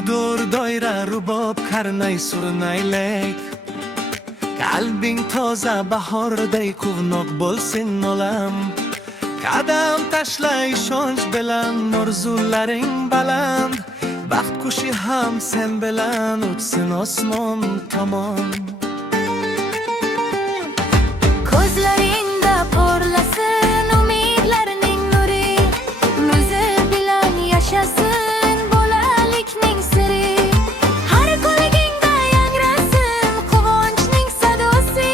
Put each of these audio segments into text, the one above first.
Budur doira rubob karnay surnaylek, qalbing toza bahorday quvnoq bo'lsin olam. Qadam tashla ishonch bilan orzularing baland, baxt qushi ham sen bilan uchsin osmon tomon. Ko'zlaringda porlasin umidlarning nuri, muzi bilan yashasin bolalikning siri. Har qo'ligingda yangrasin quvonchning sadosi,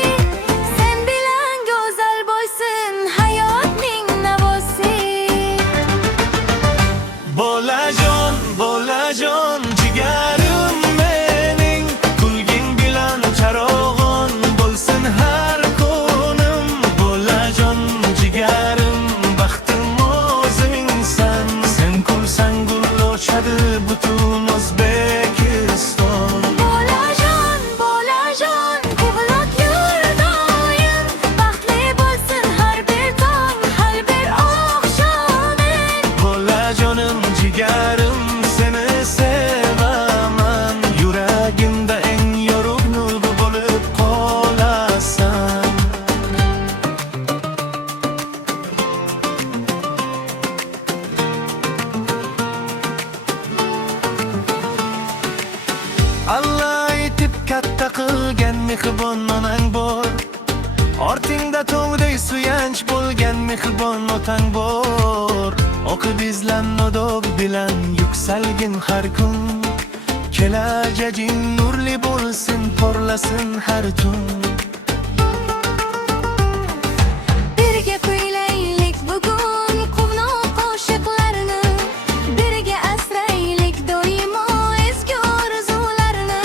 sen bilan go'zal bo'lsin hayotning navosi. Bolajon jigarim mening, kulging bilan charog'on bo'lsin har kunim. Bolajon jigarim, baxtim o'zingsan, sen kulsang gul ochadi butun O'zbekiston. Bolajon, quvnoq yur doim, baxtli bo'lsin har bir tong, har bir oqshoming. Bolajonim jigarim, seni sevaman, yuragimda eng yorug' nur bo'lib qolasan. Allah aytib katta qilgan mehribon onang bor, ortingda to'ngday suyanch bo'lgan mehribon otang bor. O'qib izlan odob bilan yuksalgin har kun, kelajaging nurli bo'lsin, porlasin har tun. Birga kuylaylik bugun quvnoq qo'shiqlarni, birga asraylik doimo ezgu orzularni.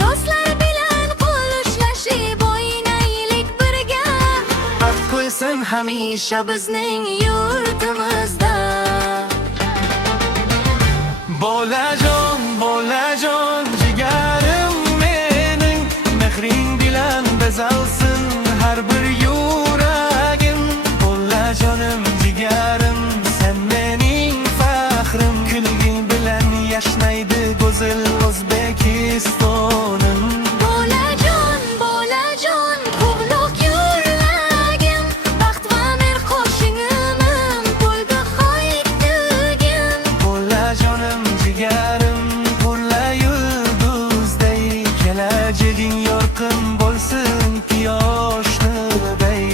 Do'stlar bilan qo'l ushlashib o'ynaylik birga, baxt qo'ysin hamisha bizning yurtimizda. Bolajon jigarim mening, mehring bilan bezalsin har bir yuragim. Bolajonim jigarim, sen mening faxrim, kulging bilan yashnaydi go'zal O'zbekistonim. Bolajon, quvnoq yuragim, baxt va mehr qo'shinimim, bo'ldi hoytugim. Bolajonim jigarim, purla yulduzday, kelajaging yorqin bo'lsin quyosh nuriday.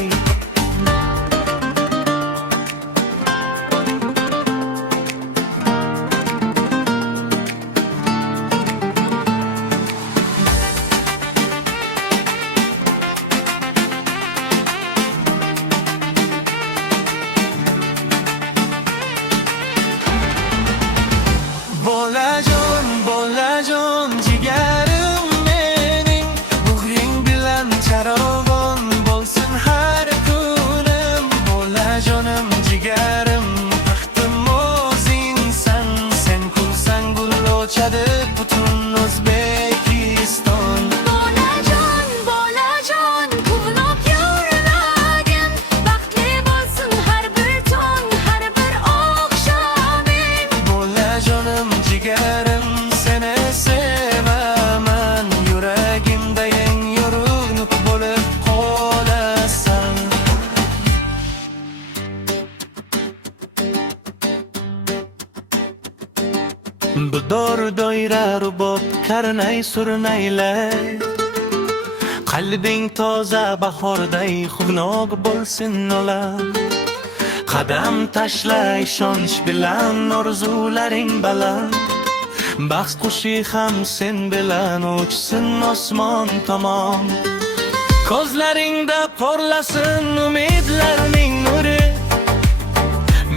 Bolajon jigarim mening, muhring bilan charog'on bo'lsin har kunim. Bolajonim jigarim, baxtim o'zingsan, sen kulsang gul ochadi butun O'zbekiston. Bolajon, quvnoq yuragim, baxtli bo'lsin har bir tong, har bir oqshoming. Bolajonim jigarim, seni sevaman, yuragimda eng yorug' nur bo'lib qolasan. Budur doira rubob karnay surnaylak, qalbing toza bahorday quvnoq bo'lsin olam. Qadam tashla ishonch bilan orzularing baland, baxt qushi ham sen bilan uchsin osmon tomon. Ko'zlaringda porlasin umidlarning nuri,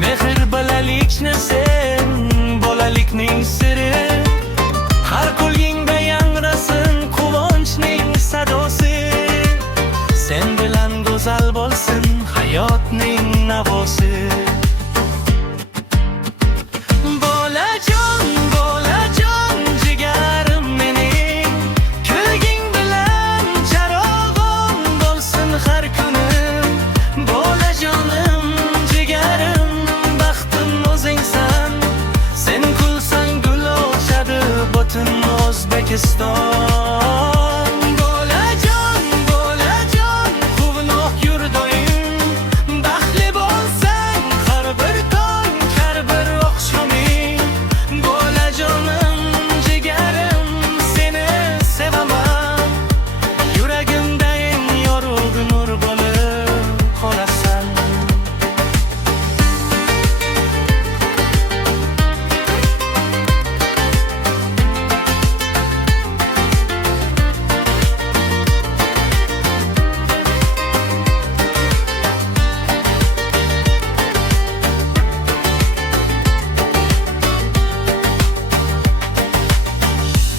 mehr bolalikni sen, bolalikning siri. Har qo'lingda yangrasin quvonchning sadosi, sen bilan go'zal bo'lsin hayotning navosi. Bolajon jigarim mening, kulging bilan charog'on bo'lsin har kunim. Bolajonim jigarim, baxtim o'zingsan. Kurdiston. Bo'lajon, bo'lajon, quvnoq yur doim. Baxtli bo'lsang har bir tong, har bir oqshoming. Bo'lajonim, jigarim, seni sevaman. Yuragimda eng yorug' nur bo'lib qolasan.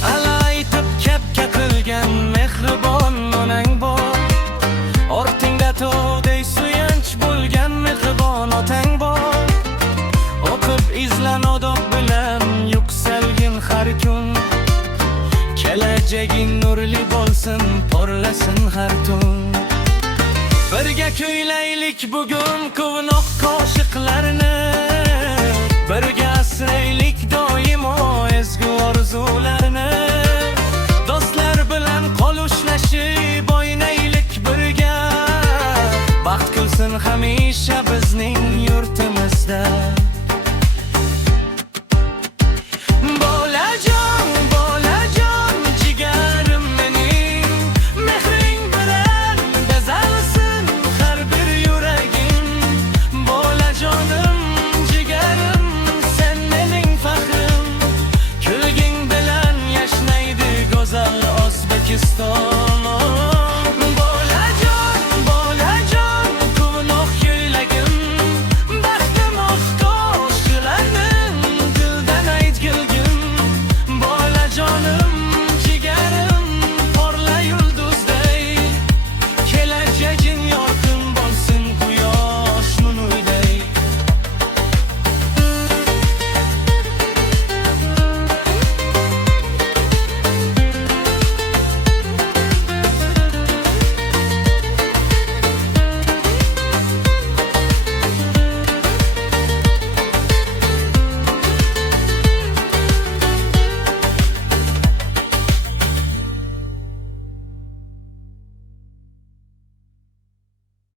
Alaytib kapka qilgan mehribon onang bor. Ortingda tog'day suyanch bo'lgan mehribon otang bor. O'qib izlan odob bilan yuksalgin har kun. Kelajaging nurli bo'lsin, porlasin har tun. Birga kuylaylik bugun quvnoq